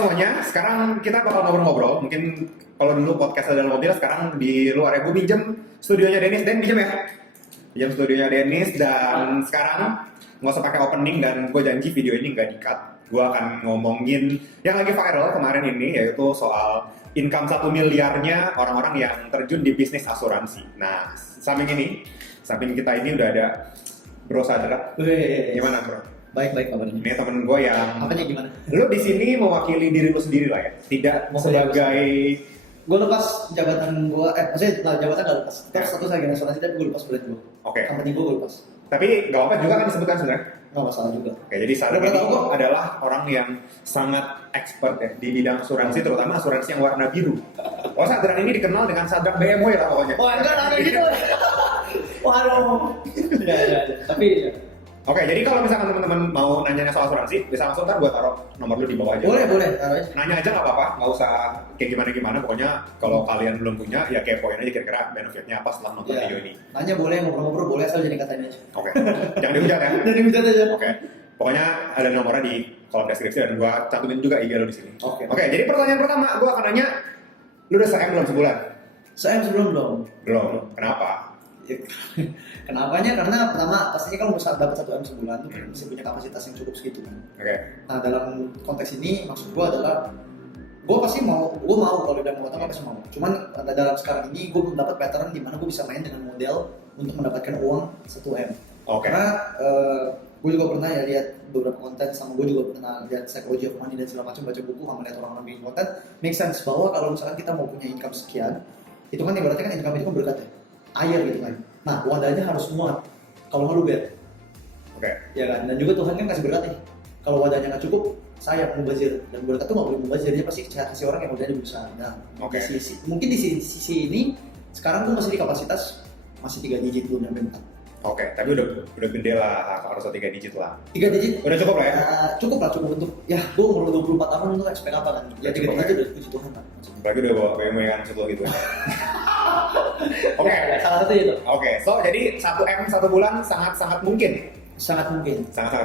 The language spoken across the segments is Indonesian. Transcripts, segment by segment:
semuanya, sekarang kita bakal ngobrol-ngobrol. Mungkin kalau dulu podcast ada dalam mobil, sekarang di luar ya. Gue pinjem studionya Dennis, Dan pinjem ya. Pinjem studionya Dennis, dan sekarang nggak usah pakai opening, dan gue janji video ini nggak di-cut. Gue akan ngomongin yang lagi viral kemarin ini, yaitu soal income 1 miliarnya orang-orang yang terjun di bisnis asuransi. Nah, samping kita ini udah ada Bro Sadra. Gimana bro? Baik kabarnya. Ini temen gue yang... Apanya gimana? Lu di sini mewakili diri lu sendiri lah ya? Tidak sebagai... Gue lepas jabatan gue, maksudnya jabatan gak lepas. Terus satu saya asuransi dan gue lepas brand gue. Oke. Company gue lepas. Tapi gak apa juga kan disebutkan sebenarnya? Gak masalah juga. Oke, jadi Sadra ini adalah orang yang sangat expert ya di bidang asuransi, terutama asuransi yang warna biru. Oh, Sadra ini dikenal dengan Sadra BMW lah pokoknya. Oh enggak lah kayak gitu. Waduh. Ya. Tapi ya. Oke, jadi kalau misalkan teman-teman mau nanya soal asuransi, bisa langsung ntar gue taruh nomor lu di bawah aja. Boleh, taruh aja. Nanya aja nggak apa-apa, nggak usah kayak gimana-gimana. Pokoknya kalau kalian belum punya, ya kepoin aja kira-kira benefitnya apa setelah nonton video ini. Nanya boleh, ngobrol-ngobrol boleh, asal jadi katanya aja. Oke, jangan dihujat ya. Jangan dihujat aja. Oke, pokoknya ada nomornya di kolom deskripsi dan gue cantumin juga IG lo di sini. Oke, jadi pertanyaan pertama gue akan nanya, lu udah se-M belum sebulan? Saya sebelum belum. Kenapa? Kenapanya? Karena pertama pastinya kalau bisa dapat 1 M sebulan tuh mesti punya kapasitas yang cukup segitu kan. Oke. Nah dalam konteks ini maksud gue adalah gue mau kalau udah mau datang pasti mau. Cuman dalam sekarang ini gue belum dapat pattern di mana gue bisa main dengan model untuk mendapatkan uang 1 M. Oke. Karena gue juga pernah ya lihat beberapa konten, sama gue juga pernah lihat Psychology of Money dan segala macam, baca buku sama lihat orang bikin konten. Make sense bahwa kalau misalkan kita mau punya income sekian, itu kan ibaratnya kan income itu kan berkat ya, air gitu kan. Nah wadahnya harus muat, kalau nggak lu bed. Oke. Ya kan, dan juga Tuhan kan kasih berkat nih. Kalau wadahnya nggak cukup, sayang mubazir, dan berkat tuh nggak boleh mubazir, dia pasti kasih orang yang wadahnya besar. Nah, mungkin di sisi ini sekarang gue masih di kapasitas masih 3 digit belum sampai 4. Oke, tapi udah gede lah, harus 3 digit lah. 3 digit? Udah cukup lah ya? Cukup untuk, ya gue umur 24 tahun untuk expect apa kan? Ya 3 digit itu udah puji Tuhan lah. Apalagi udah bawa BMW yang situ gitu. Oke. Salah satu itu. Oke, so jadi 1 M 1 bulan sangat mungkin. Sangat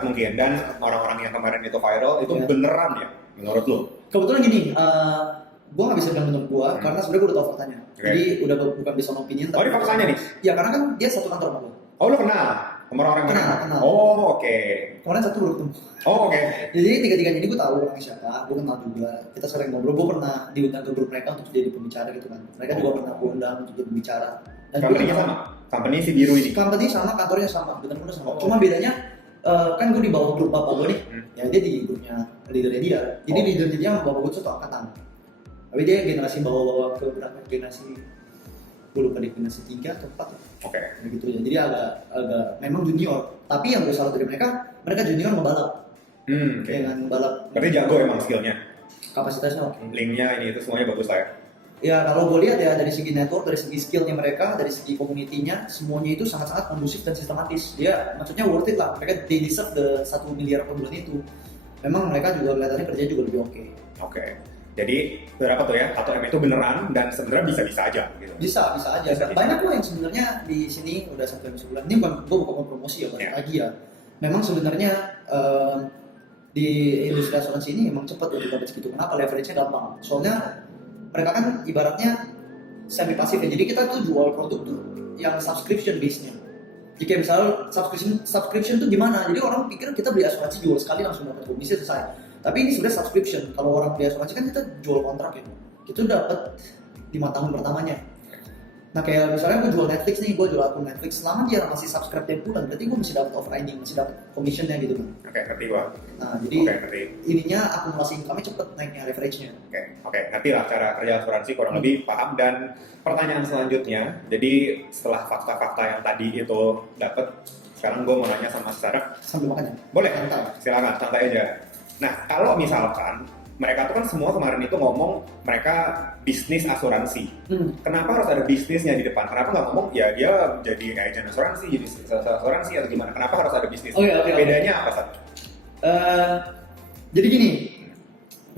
mungkin. Dan orang-orang yang kemarin itu viral, itu beneran ya menurut lu? Kebetulan gini, gue nggak bisa bilang menurut gue, karena sebenarnya gue udah tau faktanya. Jadi udah bukan bisa opinion. Oh, ini faktanya nih? Ya karena kan dia satu kantor sama gue. Oh, lu kenal? Kemarin orang kenal. Oh, oke. Kemarin satu baru ketemu. Oh, oke. Jadi tiga-tiganya ini gue tahu orangnya siapa, gue kenal juga. Kita sering ngobrol, gue pernah diundang ke grup mereka untuk jadi pembicara gitu kan. Mereka juga pernah gue undang untuk jadi pembicara. Dan company-nya sama? Company si biru ini? Company sama, kantornya sama, benar-benar sama. Cuma bedanya, kan gue di bawah grup bapak gue nih, ya dia di grupnya leadernya dia. Jadi leadernya dia sama bapak gue tuh satu angkatan. Tapi dia generasi bawa-bawa ke berapa generasi? Gue lupa di generasi 3 atau 4. Oke. Gitu ya. Jadi agak memang junior. Tapi yang gue salut dari mereka junior ngebalap. Dengan balap. Berarti jago emang skillnya. Kapasitasnya oke. Linknya ini itu semuanya bagus lah ya. Ya kalau gue lihat ya dari segi network, dari segi skillnya mereka, dari segi community-nya, semuanya itu sangat-sangat kondusif dan sistematis. Dia maksudnya worth it lah. Mereka they deserve the 1 miliar per bulan itu. Memang mereka juga kelihatannya kerja juga lebih oke. Oke. Jadi berapa tuh ya? 1 M itu beneran dan sebenarnya bisa-bisa aja gitu. Bisa aja. Banyak loh yang sebenarnya di sini udah 1 M sebulan. Ini gue bukan promosi ya, balik lagi ya. Memang sebenarnya di industri asuransi ini memang cepat untuk dapat segitu. Kenapa? Leverage-nya gampang. Soalnya mereka kan ibaratnya semi pasif ya. Jadi kita tuh jual produk tuh yang subscription base-nya. Jika misalnya subscription tuh gimana? Jadi orang pikir kita beli asuransi jual sekali langsung dapat komisi selesai. Tapi ini sebenarnya subscription. Kalau orang beli asuransi kan kita jual kontrak ya. Itu dapat 5 tahun pertamanya. Nah kayak misalnya gue jual Netflix nih, gue jual akun Netflix, selama dia masih subscribe tiap bulan, berarti gue masih dapat overriding, masih dapat commissionnya gitu kan. Oke, ngerti gue. Nah jadi ininya akumulasi income-nya cepet naiknya, leverage-nya. Oke, ngerti lah cara kerja asuransi kurang lebih paham. Dan pertanyaan selanjutnya, jadi setelah fakta-fakta yang tadi itu dapat, sekarang gue mau nanya sama Sarah. Sambil makan ya? Boleh? Santai. Silakan, santai aja. Nah, kalau misalkan mereka tuh kan semua kemarin itu ngomong mereka bisnis asuransi. Kenapa harus ada bisnisnya di depan? Kenapa nggak ngomong ya dia jadi agent asuransi, jadi asuransi atau gimana? Kenapa harus ada bisnis? Bedanya apa sih? Jadi gini,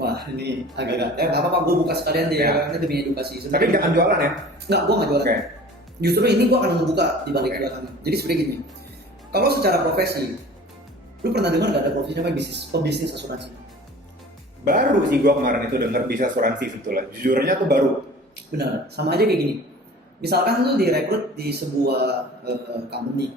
wah ini agak-agak. Nggak apa-apa, gue buka sekalian deh ya, karena demi edukasi. Tapi jangan jualan ya? Nggak, gue nggak jualan. Justru ini gue akan membuka di balik belakangnya. Jadi sebenarnya gini, kalau secara profesi, lu pernah dengar nggak ada profesi namanya pebisnis asuransi? Baru sih gua kemarin itu denger bisnis asuransi sebetulnya. Jujurnya tuh baru. Benar, sama aja kayak gini. Misalkan lu direkrut di sebuah company,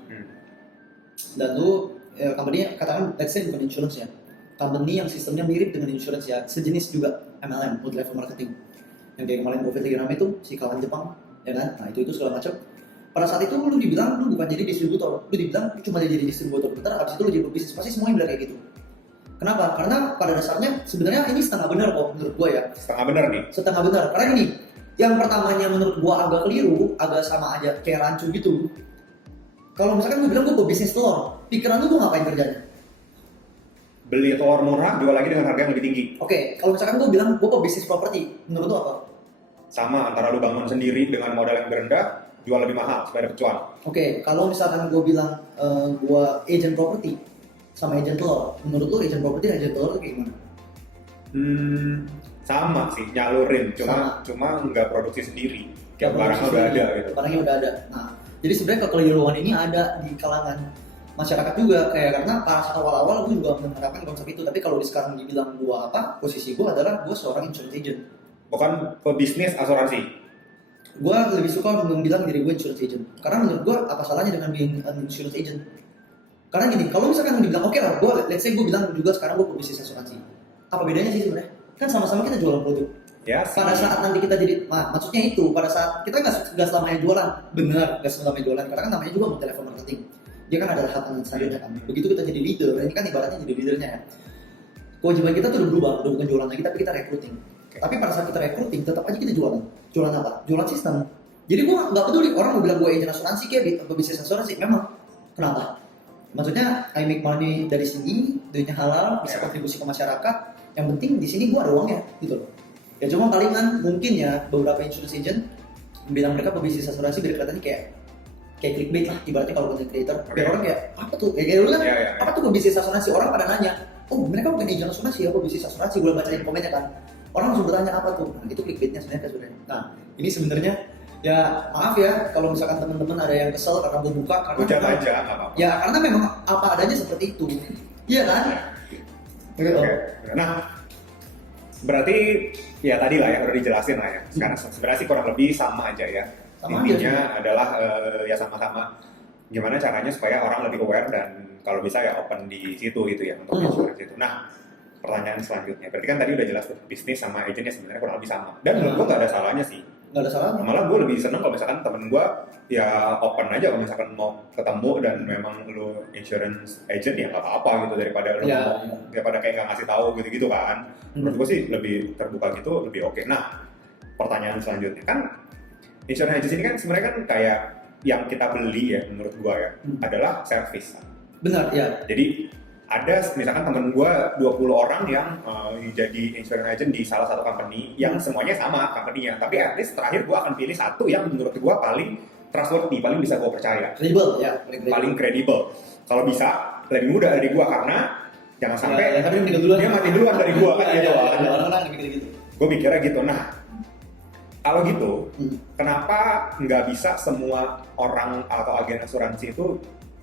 dan lu company katakan let's say bukan insurance ya, company yang sistemnya mirip dengan insurance ya, sejenis juga MLM, multi level marketing, yang kayak kemarin COVID lagi rame itu si kawan Jepang, ya kan? Nah itu segala macam. Pada saat itu lu dibilang lu bukan jadi distributor, lu dibilang lu cuma jadi distributor, bentar abis itu lu jadi bisnis, pasti semuanya bilang kayak gitu. Kenapa? Karena pada dasarnya sebenarnya ini setengah benar kok menurut gua ya. Setengah benar nih. Setengah benar, karena gini, yang pertamanya menurut gua agak keliru, agak sama aja kayak rancu gitu. Kalau misalkan gua bilang gua bisnis telur, pikiran lu gua ngapain kerjanya? Beli telur murah, jual lagi dengan harga yang lebih tinggi. Oke, kalau misalkan gua bilang gua bisnis properti, menurut lu apa? Sama antara lu bangun sendiri dengan modal yang rendah, jual lebih mahal supaya dapat cuan. Oke, kalau misalkan gua bilang gua agent properti sama agent telur, menurut lu agent properti dan agent telur itu kayak gimana? Sama sih, nyalurin, cuma nggak produksi sendiri. Kayak barangnya udah ada gitu. Barangnya udah ada. Nah, jadi sebenarnya kekeliruan ini ada di kalangan masyarakat juga, kayak karena pas awal-awal gue juga menerapkan konsep itu, tapi kalau sekarang dibilang gua apa, posisi gua adalah gua seorang insurance agent. Bukan pebisnis asuransi. Gua lebih suka bilang diri gue insurance agent, karena menurut gua apa salahnya dengan being an insurance agent? Karena gini, kalau misalkan dibilang oke lah, let's say gue bilang juga sekarang gue bisnis asuransi, apa bedanya sih sebenarnya? Kan sama-sama kita jualan produk. Ya. Pada saat nanti kita jadi, maksudnya itu pada saat kita nggak selamanya jualan, benar nggak selamanya jualan, karena kan namanya juga multi level marketing. Dia kan ada hal selanjutnya kan. Begitu kita jadi leader, ini kan ibaratnya jadi leadernya ya. Kewajiban kita tuh udah berubah, udah bukan jualan lagi, tapi kita recruiting. Tapi pada saat kita recruiting, tetap aja kita jualan. Jualan apa? Jualan sistem. Jadi gue nggak peduli orang mau bilang gue agent asuransi kayak bisnis asuransi, memang. Kenapa? Maksudnya I make money dari sini, duitnya halal, bisa kontribusi ke masyarakat. Yang penting di sini gue ada uangnya, gitu loh. Ya cuma palingan mungkin ya beberapa insurance agent bilang mereka pebisnis asuransi biar kelihatannya kayak clickbait lah, ibaratnya kalau content creator. Biar orang kayak apa tuh? Kayak dulu kan, apa tuh pebisnis asuransi? Orang pada nanya, oh mereka bukan agent asuransi ya, pebisnis asuransi. Gue bacain komennya kan. Orang langsung bertanya apa tuh? Nah itu clickbaitnya sebenarnya. Nah ini sebenarnya ya maaf ya kalau misalkan teman-teman ada yang kesel karena gue buka karena Ucap aja nggak apa-apa. ya karena memang apa adanya seperti itu, iya kan? Nah berarti ya tadi lah ya udah dijelasin lah ya. Sekarang sebenarnya sih kurang lebih sama aja ya. Intinya adalah ya sama-sama gimana caranya supaya orang lebih aware dan kalau bisa ya open di situ gitu ya untuk insurance itu. Nah pertanyaan selanjutnya, berarti kan tadi udah jelas tuh bisnis sama agentnya sebenarnya kurang lebih sama dan menurut gue nggak ada salahnya sih. Nggak ada salahnya. Malah gue lebih seneng kalau misalkan temen gue ya open aja kalau misalkan mau ketemu dan memang lu insurance agent ya nggak apa-apa gitu daripada lu daripada kayak nggak ngasih tahu gitu-gitu kan. Menurut gue sih lebih terbuka gitu lebih oke. Nah pertanyaan selanjutnya kan insurance agent ini kan sebenarnya kan kayak yang kita beli ya menurut gue ya adalah service. Benar ya. Jadi ada misalkan temen gue 20 orang yang jadi insurance agent di salah satu company yang semuanya sama company-nya, tapi at least terakhir gue akan pilih satu yang menurut gue paling trustworthy, paling bisa gue percaya, kredibel ya, paling kredibel. Kalau bisa lebih mudah dari gue karena jangan sampai dia mati duluan dari gue kan gitu. Orang-orang mikir gitu. Gue mikirnya gitu. Nah kalau gitu, kenapa nggak bisa semua orang atau agen asuransi itu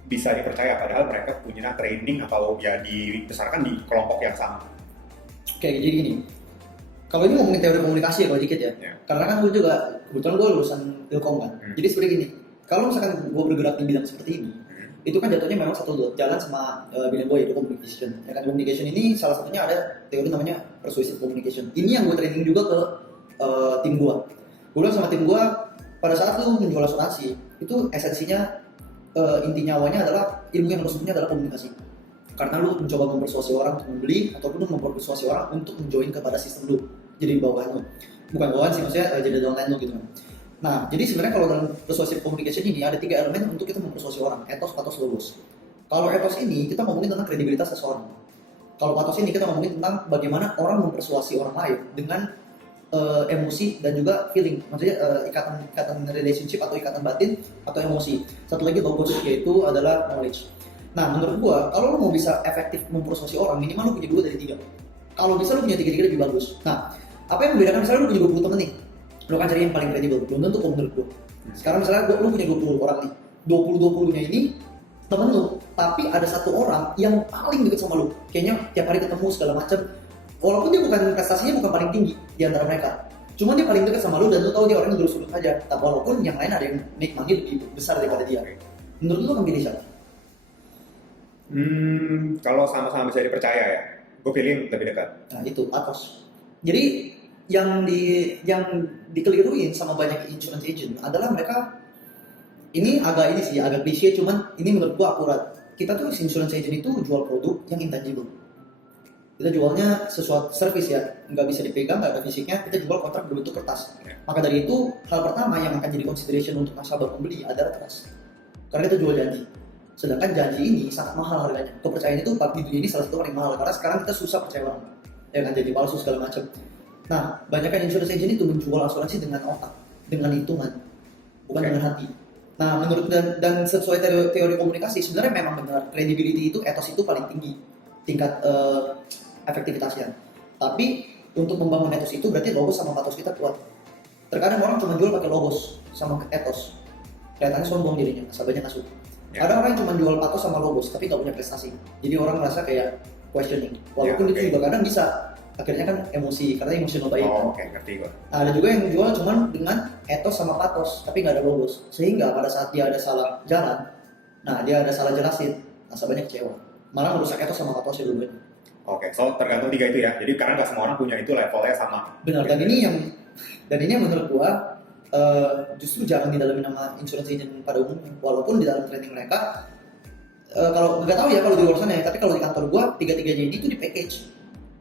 bisa dipercaya padahal mereka punya training atau ya dibesarkan di kelompok yang sama? Oke, jadi gini. Kalau ini ngomongin teori komunikasi ya kalau dikit ya. Karena kan gue juga kebetulan gue lulusan Ilkom kan. Jadi seperti gini. Kalau misalkan gue bergerak di bidang seperti ini, itu kan jatuhnya memang satu jalan sama bidang gue yaitu communication. Ya kan communication ini salah satunya ada teori namanya persuasive communication. Ini yang gue training juga ke tim gue. Gue bilang sama tim gue pada saat lu menjual asuransi itu esensinya inti nyawanya adalah ilmu yang harus punya adalah komunikasi. Karena lu mencoba mempersuasi orang untuk membeli ataupun lu mempersuasi orang untuk menjoin kepada sistem lu. Jadi di bawahan lu. Bukan bawahan sih, maksudnya jadi downline lu gitu kan. Nah, jadi sebenarnya kalau dalam persuasive communication ini ada 3 elemen untuk kita mempersuasi orang, etos, pathos, logos. Kalau etos ini kita ngomongin tentang kredibilitas seseorang. Kalau pathos ini kita ngomongin tentang bagaimana orang mempersuasi orang lain dengan emosi dan juga feeling, maksudnya ikatan relationship atau ikatan batin atau emosi. Satu lagi logos yaitu adalah knowledge. Nah menurut gua kalau lo mau bisa efektif mempersuasi orang minimal lo punya 2 dari 3. Kalau bisa lo punya 3 lebih bagus. Nah apa yang membedakan misalnya lo punya 20 temen nih, lo kan cari yang paling kredibel, belum tentu kok menurut gua. Sekarang misalnya lo punya 20 orang nih, 20 nya ini temen lo, tapi ada satu orang yang paling deket sama lo, kayaknya tiap hari ketemu segala macam. walaupun dia bukan prestasinya bukan paling tinggi di antara mereka, cuma dia paling dekat sama lu dan lu tahu dia orangnya lurus-lurus aja. Tapi walaupun yang lain ada yang make money lebih besar daripada dia. Menurut lu akan pilih siapa? Kalau sama-sama bisa dipercaya ya, gue pilih lebih dekat. Nah itu Atos. Jadi yang dikeliruin sama banyak insurance agent adalah mereka ini agak klise, cuman ini menurut gua akurat. Kita tuh insurance agent itu jual produk yang intangible. Kita jualnya sesuatu service ya, nggak bisa dipegang, nggak ada fisiknya. Kita jual kontrak berbentuk kertas. Maka dari itu hal pertama yang akan jadi consideration untuk nasabah pembeli adalah trust. Karena kita jual janji. Sedangkan janji ini sangat mahal harganya. Kepercayaan itu di dunia ini salah satu paling mahal karena sekarang kita susah percaya orang. Ya kan, janji palsu segala macam. Nah, banyak kan insurance agent itu menjual asuransi dengan otak, dengan hitungan, bukan dengan hati. Nah, menurut dan sesuai teori komunikasi sebenarnya memang benar credibility itu, etos itu paling tinggi tingkat efektivitasnya. Tapi untuk membangun etos itu berarti logos sama patos kita kuat. Terkadang orang cuma jual pakai logos sama etos, kelihatannya sombong dirinya, nasabahnya nggak suka. Ada orang yang cuma jual patos sama logos tapi nggak punya prestasi, jadi orang merasa kayak questioning. Walaupun itu juga kadang bisa, akhirnya kan emosi karena emosional baik. Ngerti gue. Nah, ada juga yang jual cuma dengan etos sama patos tapi nggak ada logos, sehingga pada saat dia ada salah jalan, nah dia ada salah jelasin, nasabahnya kecewa, malah merusak etos sama patosnya dulu. So tergantung tiga itu ya. Jadi karena nggak semua orang punya itu levelnya sama. Benar. Dan ini yang menurut gua justru jarang di dalam nama insurance agent pada umumnya. Walaupun di dalam training mereka kalau nggak tahu ya kalau di luar sana ya, tapi kalau di kantor gua tiga-tiganya ini tuh di package.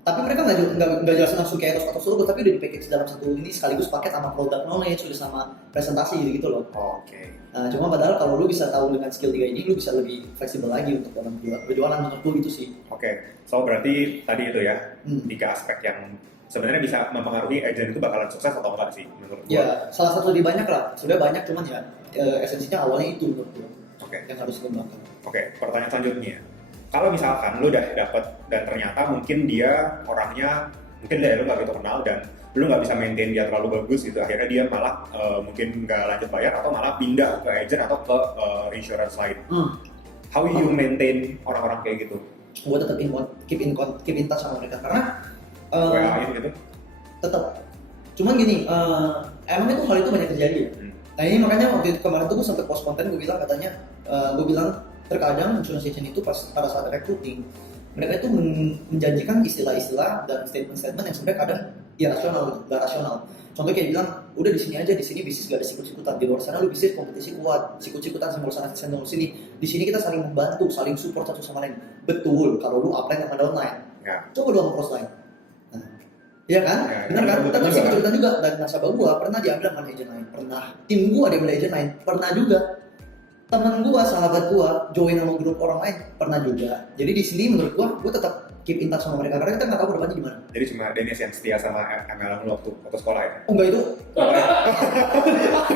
Tapi mereka nggak jelasin langsung kayak etos atau logos, tapi udah di package dalam satu ini sekaligus paket sama product knowledge, udah sama presentasi gitu loh. Nah, cuma padahal kalau lu bisa tahu dengan skill 3 ini, lu bisa lebih fleksibel lagi untuk dalam berjualan, menurut lu gitu sih. So berarti tadi itu ya, 3 aspek yang sebenarnya bisa mempengaruhi agent itu bakalan sukses atau enggak sih menurut gua? Ya, salah satu lebih banyak lah. Sudah banyak, cuman ya esensinya awalnya itu menurut gua. Yang harus dikembangkan. Pertanyaan selanjutnya. Kalau misalkan lu udah dapet dan ternyata mungkin dia orangnya mungkin dari lu nggak gitu kenal dan lu nggak bisa maintain dia terlalu bagus gitu, akhirnya dia malah mungkin nggak lanjut bayar atau malah pindah ke agent atau ke insurance lain. How you maintain orang-orang kayak gitu? Gue tetap keep in touch sama mereka karena gitu. Tetap. Cuman gini, emang itu hal itu banyak terjadi ya. Nah ini makanya waktu itu kemarin tuh gue sempat post konten, gue bilang katanya, gue bilang terkadang insurance agent itu pada saat recruiting mereka itu menjanjikan istilah-istilah dan statement-statement yang sebenarnya kadang irasional gitu, gak rasional. Contohnya kayak bilang, udah di sini aja, di sini bisnis gak ada sikut-sikutan, di luar sana lu bisnis kompetisi kuat, sikut-sikutan sama sana sini. Di sini kita saling membantu, saling support satu sama lain. Betul, kalau lu upline sama downline. Coba lu sama crossline. Nah, iya kan? Benar kan? Tetap sikut-sikutan juga. Dan nasabah gua pernah diambil sama agent lain, pernah. Tim gua diambil agent lain, pernah juga. Temen gua, sahabat gua, join sama grup orang lain, pernah juga. Jadi di sini menurut gua tetap keep in touch sama mereka karena kita nggak tahu depannya gimana. Jadi cuma Dennis yang setia sama MLM lu waktu sekolah ya? Oh enggak, itu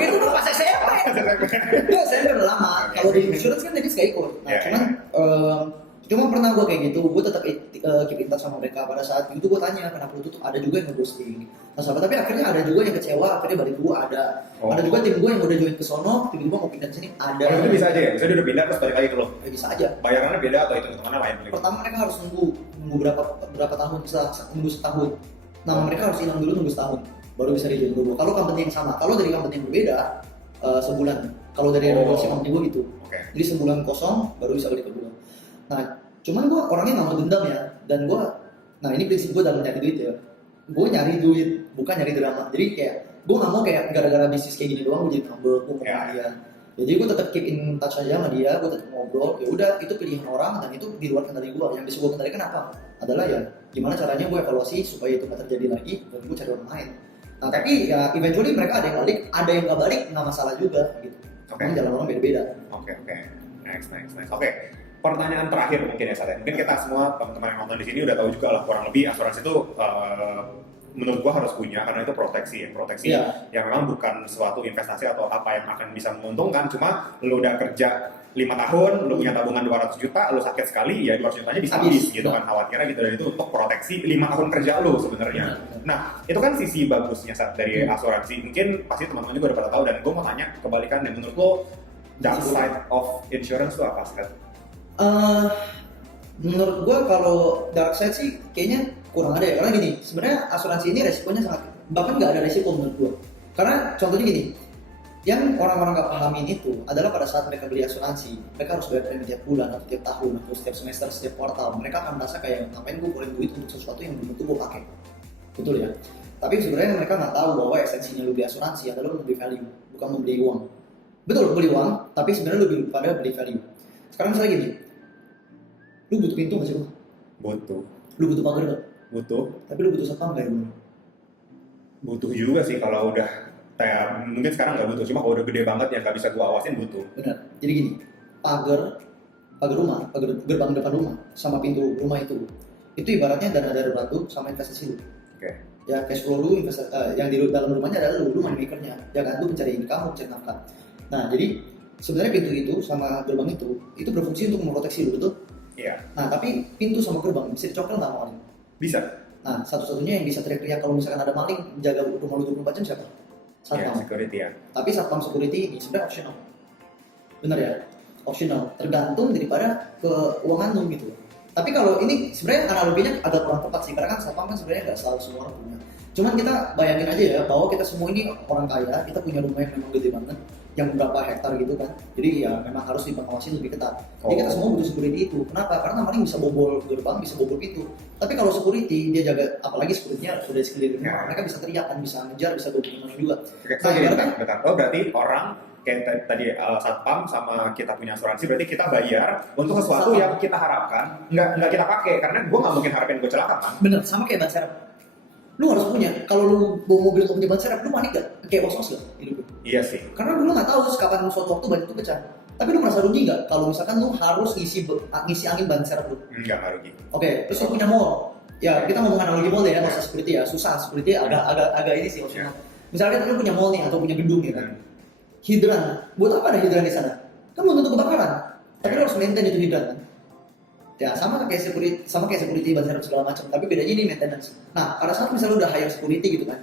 itu udah pas SMP. Enggak, saya udah lama. Kalau di insurance kan Dennis gak ikut. Nah, cuma pernah gue kayak gitu, gue tetap keep in touch sama mereka. Pada saat itu gue tanya kenapa lu tutup, ada juga yang nge-ghosting. Nah, tapi akhirnya ada juga yang kecewa, akhirnya balik gue ada. Ada juga tim gue yang udah join ke sono, tiba-tiba mau pindah ke sini, ada. Kalau itu bisa aja ya? Bisa dia udah pindah terus balik lagi ke lo? Bisa aja. Bayarannya beda atau hitung-hitungannya lain? Pertama mereka harus nunggu berapa tahun, nunggu setahun. Nah mereka harus hilang dulu nunggu setahun, baru bisa di-join dulu. Kalau company yang sama, kalau dari company yang berbeda, sebulan. Kalau dari regulasi company gue gitu. Jadi sebulan kosong, baru bisa balik ke dulu. Nah, cuman gue orangnya nggak mau dendam ya, dan nah ini prinsip gue dalam nyari duit ya, gue nyari duit bukan nyari drama. Jadi kayak gue nggak mau kayak gara-gara bisnis kayak gini doang gue jadi ngambek gue sama dia. Jadi gue tetap keep in touch aja sama dia, gue tetap ngobrol. Ya udah, itu pilihan orang dan itu di luar kendali gue. Yang bisa gue kendalikan apa? Adalah ya gimana caranya gue evaluasi supaya itu nggak terjadi lagi dan gue cari orang lain. Nah tapi ya eventually mereka ada yang balik, ada yang nggak balik, nggak masalah juga gitu. Jalan orang beda-beda. Next. Pertanyaan terakhir mungkin ya Sat. Mungkin kita semua teman-teman yang nonton di sini udah tahu juga lah kurang lebih asuransi itu menurut gua harus punya karena itu proteksi yang memang bukan suatu investasi atau apa yang akan bisa menguntungkan. Cuma lu udah kerja 5 tahun, lu punya tabungan 200 juta, lu sakit sekali ya 200 jutanya bisa habis gitu kan, khawatirnya gitu. Dan itu untuk proteksi 5 tahun kerja lu sebenarnya. Nah itu kan sisi bagusnya Sat dari asuransi. Mungkin pasti teman-teman juga udah pada tahu, dan gua mau tanya kebalikan deh, menurut lo dark side of insurance itu apa Sat? Menurut gue kalau dark side sih kayaknya kurang ada ya. Karena gini, sebenarnya asuransi ini resikonya sangat, bahkan nggak ada resiko menurut gue. Karena contohnya gini, yang orang-orang nggak pahamin itu adalah pada saat mereka beli asuransi, mereka harus bayar premi tiap bulan atau tiap tahun atau setiap semester, setiap kuartal. Mereka akan merasa kayak ngapain gue keluarin duit untuk sesuatu yang belum tentu gue pakai, betul ya. Tapi sebenarnya mereka nggak tahu bahwa esensinya lu beli asuransi adalah membeli value, bukan membeli uang. Betul, beli uang, tapi sebenarnya lebih pada beli value. Sekarang misalnya gini, lu butuh pintu nggak sih lu? Butuh. Lu butuh pagar nggak? Butuh. Tapi lu butuh satpam nggak ya? Butuh juga sih kalau udah kayak mungkin sekarang nggak butuh, cuma kalau udah gede banget yang nggak bisa gua awasin butuh. Benar. Jadi gini, pagar rumah, pagar gerbang depan rumah, sama pintu rumah itu ibaratnya dana darurat lu sama investasi lu. Oke. Ya cash flow lu, yang di dalam rumahnya adalah lu money makernya, ya kan, lu mencari income, mencari nafkah. Nah jadi sebenarnya pintu itu sama gerbang itu berfungsi untuk memproteksi lu, betul? Iya. Nah tapi pintu sama gerbang bisa dicongkel nggak maling? Bisa. Nah satu-satunya yang bisa teriak-teriak kalau misalkan ada maling menjaga rumah lu 24 jam siapa? Iya, Satpam. security ya. Tapi satpam security ini sebenarnya optional. Benar ya? Optional, tergantung daripada keuangan lu gitu. Tapi kalau ini sebenarnya analoginya agak kurang tepat sih, karena kan satpam kan sebenarnya nggak selalu semua orang punya. Cuman kita bayangin aja ya bahwa kita semua ini orang kaya, kita punya rumah yang memang gede banget, yang berapa hektar gitu kan. Jadi ya memang harus dipengawasin lebih ketat. Jadi kita semua butuh security itu. Kenapa? Karena maling bisa bobol gerbang, bisa bobol pintu. Tapi kalau security dia jaga, apalagi securitynya sudah di sekeliling rumah, mereka bisa teriak kan, bisa ngejar, bisa bobol maling juga. Oke, so jadi bentar. Oh berarti orang kayak tadi satpam sama kita punya asuransi, berarti kita bayar untuk sesuatu yang kita harapkan nggak kita pakai, karena gue nggak mungkin harapin gue celaka kan. Bener, sama kayak ban serep. Lu harus punya. Kalau lu bawa mobil untuk punya ban serep, lu panik gak? Kayak was-was gak hidup lu? Iya sih. Karena lu nggak tahu kapan suatu waktu ban itu pecah. Tapi lu merasa rugi nggak kalau misalkan lu harus ngisi angin ban serep lu? Nggak rugi. Oke, terus lu punya mall. Ya kita ngomong analogi mall ya, nggak usah security ya, susah security agak ini sih opsional. Misalkan lu punya mall nih atau punya gedung ya kan. Hidran, buat apa ada hidran di sana? Kan belum tentu kebakaran. Tapi lu harus maintain itu hidran kan. Ya sama kayak security ban serep segala macam, tapi bedanya ini maintenance. Nah, pada saat misalnya lu udah hire security gitu kan,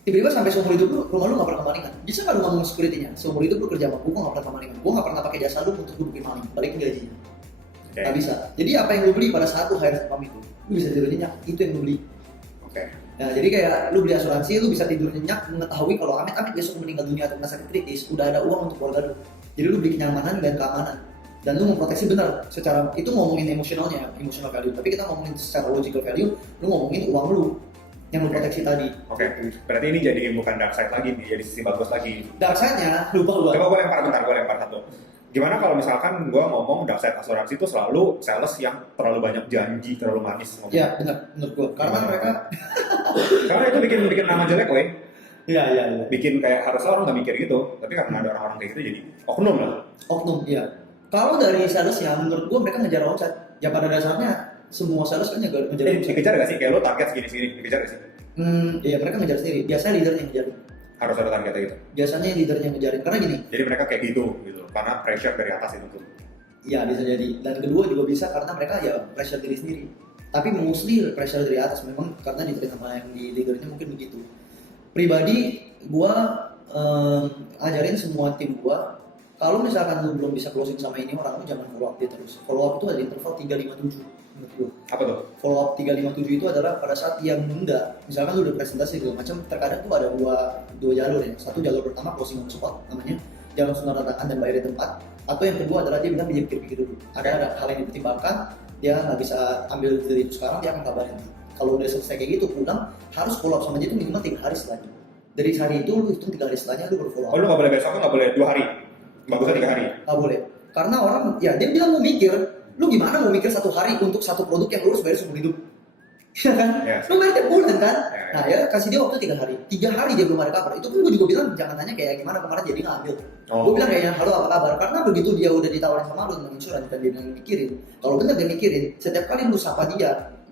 tiba-tiba sampai seumur hidup lu, rumah lu nggak pernah kemalingan. Bisa nggak lu ngomong security-nya? Seumur hidup lu kerja sama gua nggak pernah kemalingan. Gua nggak pernah pakai jasa lu untuk lu bikin maling, balikin gajinya. Nggak bisa. Jadi apa yang lu beli pada saat lu hire satpam itu, lu bisa tidur nyenyak. Itu yang lu beli. Oke. Nah, jadi kayak lu beli asuransi, lu bisa tidur nyenyak, mengetahui kalau amit-amit besok meninggal dunia atau kena sakit kritis, udah ada uang untuk keluarga lu. Jadi lu beli kenyamanan dan keamanan. Dan lu memproteksi benar secara itu ngomongin emosionalnya, emotional value. Tapi kita ngomongin secara logical value, lu ngomongin uang lu yang lu proteksi tadi. Oke. Berarti ini jadi bukan dark side lagi nih, jadi sisi bagus lagi. Dark side-nya lupa gua. Coba gue lempar satu. Gimana kalau misalkan gue ngomong dark side asuransi itu selalu sales yang terlalu banyak janji, terlalu manis. Iya benar, menurut gua. Karena mereka karena itu bikin nama jelek, weh. Iya. Bikin kayak harusnya orang nggak mikir gitu, tapi karena ada orang-orang kayak gitu jadi oknum lah. Oknum, iya. Kalau dari sales ya, menurut gua mereka ngejar omset. Ya pada dasarnya semua sales kan ngejar omset. Dikejar gak sih? Kayak lo target segini-segini, dikejar gak sih? Iya mereka ngejar sendiri. Biasanya leadernya yang ngejarin. Harus ada targetnya gitu. Biasanya leadernya yang ngejarin. Karena gini. Jadi mereka kayak gitu. Karena pressure dari atas itu tuh. Iya bisa jadi. Dan kedua juga bisa karena mereka ya pressure diri sendiri. Tapi mostly pressure dari atas memang karena diterima sama yang di leadernya mungkin begitu. Pribadi gua ajarin semua tim gua, kalau misalkan lu belum bisa closing sama ini orang, lu jangan follow up dia terus. Follow up itu ada interval 357 menurut gua. Apa tuh? Follow up 357 itu adalah pada saat yang menunda. Misalkan lu udah presentasi segala macam, terkadang tuh ada dua jalur ya. Satu jalur pertama closing on spot namanya, dia langsung tanda tangan dan bayar di tempat. Atau yang kedua adalah dia bilang dia pikir-pikir dulu. Ada hal yang dipertimbangkan, dia nggak bisa ambil dari itu sekarang, dia akan kabarin. Kalau udah selesai kayak gitu, pulang harus follow up sama dia itu minimal 3 hari setelahnya. Dari hari itu lu hitung 3 hari setelahnya lu baru follow up. Oh lu nggak boleh besoknya, nggak boleh 2 hari, bagusnya 3 hari. Nggak boleh, karena orang ya dia bilang mau mikir, lu gimana mau mikir 1 hari untuk satu produk yang lu harus bayar seumur hidup? Iya kan? Yes. Lu bayar tiap bulan kan? Yes. Nah ya kasih dia waktu 3 hari. 3 hari dia belum ada kabar. Itu pun gue juga bilang jangan tanya kayak gimana kemarin jadi nggak ambil. Gue bilang kayaknya halo apa kabar? Karena begitu dia udah ditawarin sama lu tentang insuransi dan dia bilang mikirin. Kalau bener dia mikirin, setiap kali lu sapa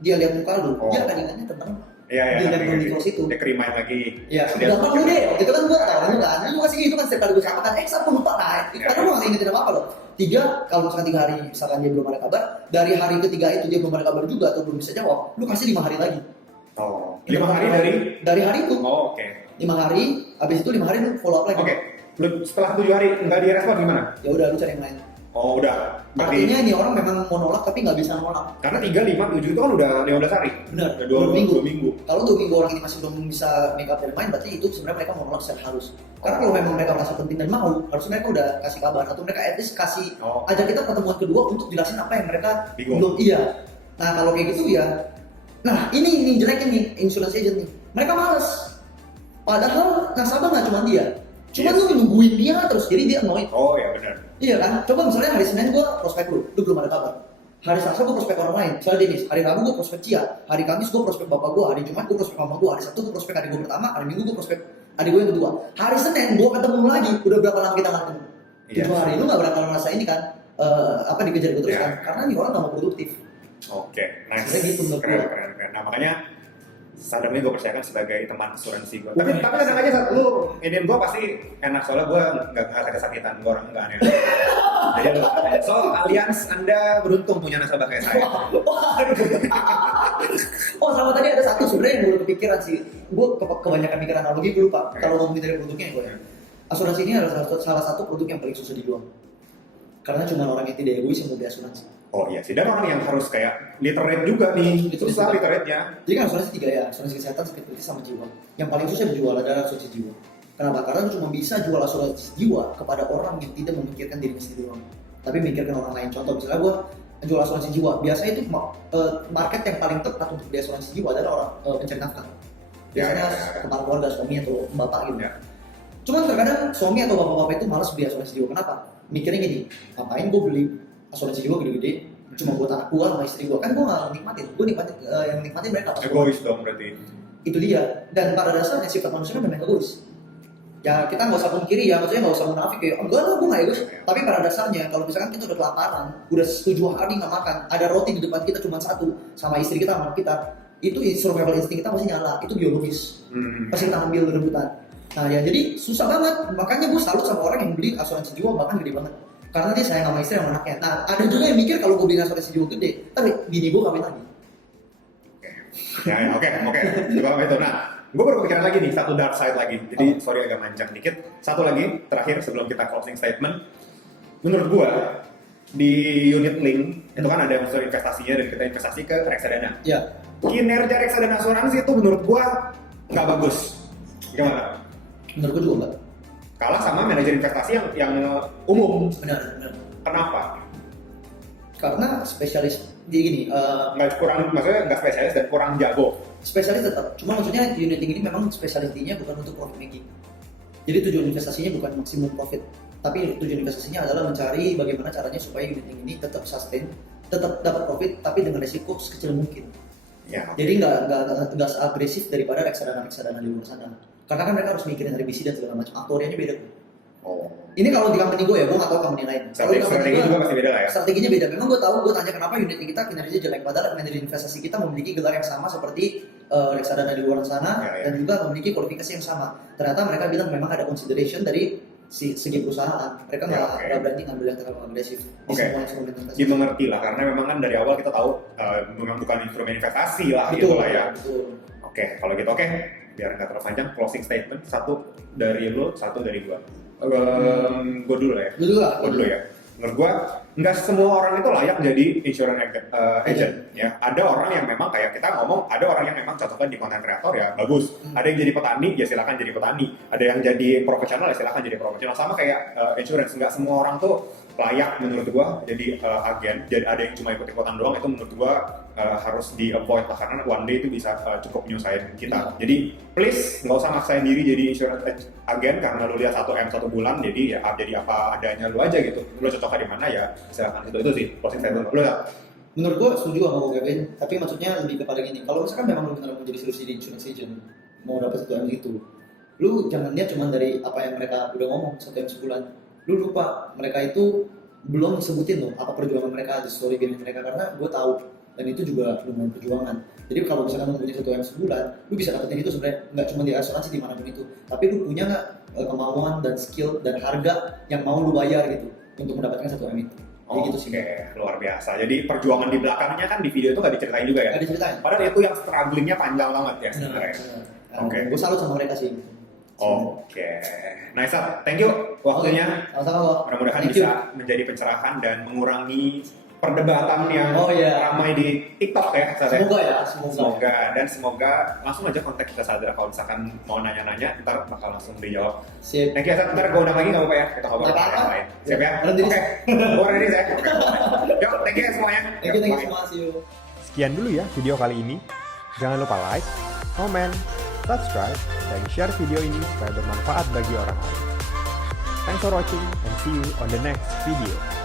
dia lihat muka lu, dia akan ingatnya tentang Iya, dia lihat kronikos itu. Dia kerimain lagi. Iya, gampang lu deh. Itu kan gue tahu lu kan. Lu kasih gitu kan setiap kali gue sapa kan, satu lupa lah. Karena gue nggak ingetin apa-apa loh. 3, kalau misalkan 3 hari misalkan dia belum ada kabar, dari hari ketiga itu dia belum ada kabar juga atau belum bisa jawab, lu kasih 5 hari lagi. Oh, 5 hari dari hari itu. Oh, oke. 5 hari, habis itu 5 hari lu follow up lagi. Oke. Lu setelah 7 hari nggak direspon gimana? Ya udah lu cari yang lain. Oh udah. Berarti Artinya ini orang memang mau nolak tapi nggak bisa nolak. karena 3, 5, 7 itu kan udah 15 hari. Benar. Udah 2 2 minggu. minggu. Kalau 2 minggu orang ini masih belum bisa make up their mind, berarti itu sebenarnya mereka mau nolak secara halus. Karena kalau memang mereka merasa penting dan mau, harusnya mereka udah kasih kabar atau mereka at least kasih ajak kita pertemuan kedua untuk jelasin apa yang mereka Bingung. belum iya. Nah kalau kayak gitu ya, nah ini jeleknya nih insurance agent nih. Mereka males. Padahal nasabah nggak cuma dia, cuma lu nungguin dia terus, jadi dia annoyed. Oh ya benar. Iya kan? Coba misalnya hari Senin gue prospek lu belum ada kabar. Hari Selasa gue prospek orang lain, misalnya Denis. Hari Rabu gue prospek Cia, hari Kamis gue prospek bapak gue, hari Jumat gue prospek mama gue, hari Sabtu gue prospek adik gue pertama, hari Minggu gue prospek adik gue yang kedua. Hari Senin gue ketemu lagi, udah berapa lama kita nggak ketemu? 7 hari, lu nggak bakal merasa ini kan? Dikejar gue terus kan? Karena nih orang nggak mau produktif. Oke, nice. Sebenarnya gitu menurut keren, gua. keren. Nah makanya Sadam ini gue percayakan sebagai teman asuransi gue. Tapi kadang aja saat lu iniin gue pasti enak soalnya gue nggak kesakitan, gue orang nggak aneh. Jadi so alias Anda beruntung punya nasabah kayak saya. Oh sama tadi ada satu sebenarnya yang gue kepikiran sih. Gue kebanyakan mikir analogi gue lupa. Kalau ngomongin dari produknya gue ya. Asuransi ini adalah salah satu produk yang paling susah dijual. Karena cuma orang yang tidak egois yang mau beli asuransi. Oh iya sih, dan orang yang harus kayak literate juga nih, Itu susah juga. literate-nya. Jadi kan asuransi 3 ya, asuransi kesehatan, sakit kritis sama jiwa. Yang paling susah dijual adalah asuransi jiwa. Kenapa? Karena lu cuma bisa jual asuransi jiwa kepada orang yang tidak memikirkan dirinya sendiri doang, tapi memikirkan orang lain. Contoh misalnya gue jual asuransi jiwa, biasanya itu market yang paling tepat untuk beli asuransi jiwa adalah orang pencari nafkah. Biasanya kepala keluarga, suami atau bapak gitu. Ya. Cuman terkadang suami atau bapak-bapak itu malas beli asuransi jiwa. Kenapa? Mikirnya gini, ngapain gue beli asuransi jiwa gede-gede cuma buat anak gue sama istri gue, kan gue gak nikmatin, gue nikmatin yang nikmatin mereka pas Egois dong berarti. itu dia. Dan pada dasarnya sifat manusia memang egois ya, kita nggak usah pungkiri ya, maksudnya nggak usah munafik kayak enggak lah gue nggak egois, tapi pada dasarnya kalau misalkan kita udah kelaparan, udah 7 hari nggak makan, ada roti di depan kita cuma satu sama istri kita sama kita, itu survival instinct kita masih nyala, itu biologis, pasti kita ambil rebutan. Nah ya jadi susah banget, makanya gue salut sama orang yang beli asuransi jiwa bahkan gede banget, karena dia sayang sama istri sama anaknya. Nah ada juga yang mikir kalau gue beli asuransi jiwa gede, tapi bini gue kawin lagi. Oke. Coba itu. Nah, gue baru kepikiran lagi nih satu dark side lagi. Jadi sorry agak mancang dikit. Satu lagi terakhir sebelum kita closing statement. Menurut gue di unit link itu kan ada unsur investasinya dan kita investasi ke reksadana. Ya. Kinerja reksadana asuransi itu menurut gue nggak bagus. Gimana? Menurut gue juga enggak. Kalah sama manajer investasi yang umum. Benar. Kenapa? Karena spesialis dia gini, Maksudnya nggak spesialis dan kurang jago. spesialis tetap. Cuma maksudnya unit link ini memang spesialitinya bukan untuk profit making. Jadi tujuan investasinya bukan maksimum profit, tapi tujuan investasinya adalah mencari bagaimana caranya supaya unit link ini tetap sustain, tetap dapat profit, tapi dengan resiko sekecil mungkin. Ya. Jadi nggak seagresif daripada reksadana di luar sana. Karena kan mereka harus mikirin revisi dan segala macam. Aktuarianya beda. Oh. Ini kalau di company gue ya, gue nggak tahu company lain. Kalau di company Strategi gue, juga pasti beda lah ya. strateginya beda. Memang gue tahu, gue tanya kenapa unit kita kinerjanya jelek. Padahal manajer investasi kita memiliki gelar yang sama seperti reksadana di luar sana dan juga memiliki kualifikasi yang sama. Ternyata mereka bilang memang ada consideration dari segi perusahaan. Mereka nggak berani ngambil yang terlalu agresif di semua instrumen investasi. Dimengerti lah, karena memang kan dari awal kita tahu memang bukan instrumen investasi lah gitu lah ya. Betul. Oke, kalau gitu oke. Biar nggak terlalu panjang, closing statement satu dari lo, satu dari gua. Gue dulu lah ya. Gue dulu ya. Menurut gue, nggak semua orang itu layak jadi insurance agent. Ya, ada orang yang memang kayak kita ngomong, ada orang yang memang cocoknya di content creator ya bagus. Ada yang jadi petani, ya silakan jadi petani. Ada yang jadi profesional, ya silakan jadi profesional. Sama kayak insurance, nggak semua orang tuh layak menurut gue jadi agen. Jadi ada yang cuma ikut-ikutan doang, itu menurut gue harus di avoid lah, karena one day itu bisa cukup nyusahin kita. Jadi please nggak usah maksain diri jadi insurance agen karena lu lihat 1M 1 bulan, jadi ya jadi apa adanya lu aja gitu. Lu cocoknya di mana ya silakan. Itu sih closing statement lu ya. Menurut gue setuju sama gue Kevin, tapi maksudnya lebih kepada gini, kalau misalkan memang lu benar menjadi solusi di insurance agent, mau dapat 1M gitu, lu jangan lihat cuma dari apa yang mereka udah ngomong 1M sebulan. Lu lupa mereka itu belum sebutin loh apa perjuangan mereka, di story game mereka, karena gue tahu dan itu juga lumayan perjuangan. Jadi kalau misalkan lu punya 1M sebulan, lu bisa dapetin itu sebenarnya nggak cuma di asuransi dimanapun itu, tapi lu punya nggak kemauan dan skill dan harga yang mau lu bayar gitu untuk mendapatkan 1M itu. Gitu sih. Oke, luar biasa. Jadi perjuangan di belakangnya kan di video itu nggak diceritain juga ya? Nggak diceritain. Padahal itu yang strugglingnya panjang banget ya sebenarnya. Oke. Gue salut sama mereka sih. Oke. Nice, Sat. Thank you waktunya. Sama-sama. Mudah-mudahan Thank you. bisa menjadi pencerahan dan mengurangi perdebatan yang Oh, iya. ramai di TikTok ya. Sat, Semoga ya, semoga. Semoga dan semoga langsung aja kontak kita Sadra kalau misalkan mau nanya-nanya, ntar bakal langsung dijawab. Sip. Thank you, Sat. Ntar gue undang lagi nggak apa-apa ya, kita ngobrol Nggak sama yang apa-apa. lain. Siap ya? Orang Denis. Oke. Orang Denis ya. Yuk, thank you ya semuanya. Thank you Yuk, bye. semua. See you. Sekian dulu ya video kali ini. Jangan lupa like, comment, subscribe, dan share video ini supaya bermanfaat bagi orang lain. Thanks for watching and see you on the next video.